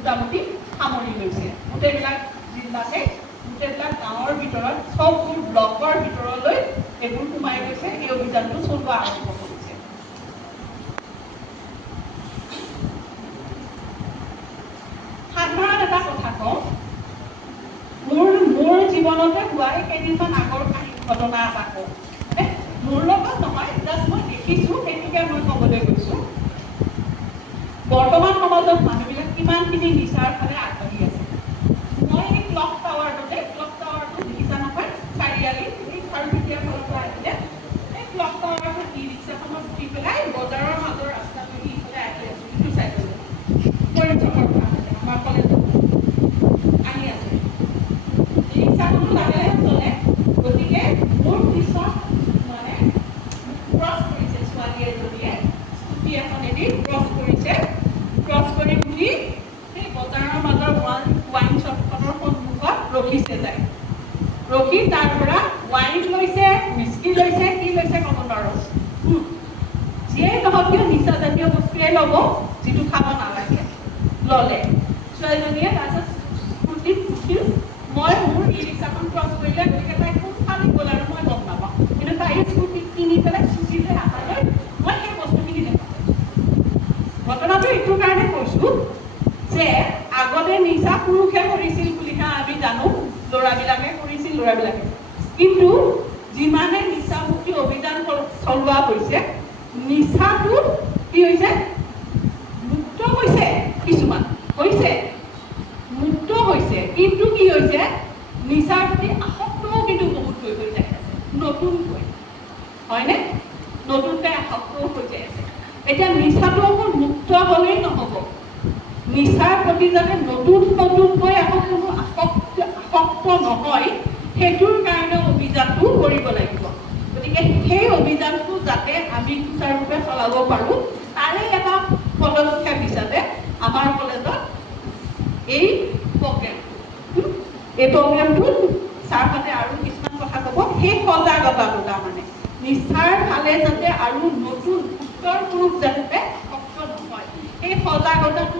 মোটামুটি সামৰি লৈছে গোটেইবিলাক জিলাতে গোটেইবিলাক গাঁৱৰ ভিতৰত সববোৰ ব্লকৰ ভিতৰলৈ এইবোৰ সোমাই গৈছে এই অভিযানটো চলোৱা আৰম্ভ কৰিছে সাধাৰণ এটা কথা কওঁ মোৰ জীৱনতে হোৱা কেইদিনমান আগৰ ঘটনা এটা কওঁ মোৰ লগত নহয় জাষ্ট মই দেখিছোঁ সেইটোকে মই ক'বলৈ গৈছোঁ বৰ্তমান সমাজত মানুহবিলাক কিমানখিনি নিচাৰ ফালে আগবাঢ়ি আছে মই এই ক্লক টাৱাৰটো দেখিছা নহয় চাৰিআলি এই খাৰুপেটীয়াৰ ফালৰ পৰা আহিলে এই ক্লক টাৱাৰটো ই ৰিক্সাখনত উঠি পেলাই বজাৰৰ মাজৰ ৰাস্তাটো ইফালে আহি আছোঁ ইটো চাইডলৈ পৰিচয়ৰ পৰা আমাৰ কলেজত আহি আছে ই ৰিক্সাখনো লাহে লাহে চলে গতিকে মোৰ পিছত মানে ক্ৰছ কৰিছে ছোৱালী এজনীয়ে স্কুটি এখনেদি ক্ৰছ কৰি ঘূৰি সেই বজাৰৰ মাজৰ ৱাইন শ্বপখনৰ সন্মুখত ৰখিছে তাই ৰখি তাৰ পৰা ৱাইন লৈছে হুইস্কি লৈছে কি লৈছে ক'ব নোৱাৰোঁ যিয়ে নহওক কিয় নিচাজাতীয় বস্তুৱে ল'ব যিটো খাব নালাগে ল'লে ছোৱালীজনীয়ে তাৰপিছত স্কুটিত উঠিল মই মোৰ ই ৰিক্সাখন ক্ৰছ কৰিলে গতিকে তাই কোনফালে গ'ল আৰু মই গম নাপাওঁ কিন্তু তাই স্কুটিত কিনি পেলাই স্কুটিলৈ আহালৈ মই সেই বস্তুখিনি দেখা পাইছোঁ ঘটনাটো এইটো কাৰণে কৈছোঁ যে আগতে নিচা পুৰুষে কৰিছিল বুলিহে আমি জানো ল'ৰাবিলাকে কৰিছিল ল'ৰাবিলাকে কিন্তু যিমানে নিচামুক্তি অভিযান চলোৱা হৈছে নিচাটো কি হৈছে মুক্ত হৈছে কিছুমান হৈছে মুক্ত হৈছে কিন্তু কি হৈছে নিচাৰ প্ৰতি আসক্তও কিন্তু বহুত হৈ যায় আছে নতুনকৈ হয়নে নতুনকৈ আসক্তও হৈ যায় আছে এতিয়া নিচাটো অকল মুক্ত হ'লেই নহ'ব নিচাৰ প্ৰতি যাতে নতুনকৈ আকৌ কোনো আসক্ত নহয় সেইটোৰ কাৰণে অভিযানটো কৰিব লাগিব গতিকে সেই অভিযানটো যাতে আমি সুচাৰুৰূপে চলাব পাৰোঁ তাৰে এটা পদক্ষেপ হিচাপে আমাৰ কলেজত এই প্ৰগ্ৰেমটোত ছাৰহঁতে আৰু কিছুমান কথা ক'ব সেই সজাগতাটো তাৰমানে নিচাৰ ফালে যাতে আৰু নতুন উত্তৰ পুৰুষ যাতে আসক্ত নহয় সেই সজাগতাটো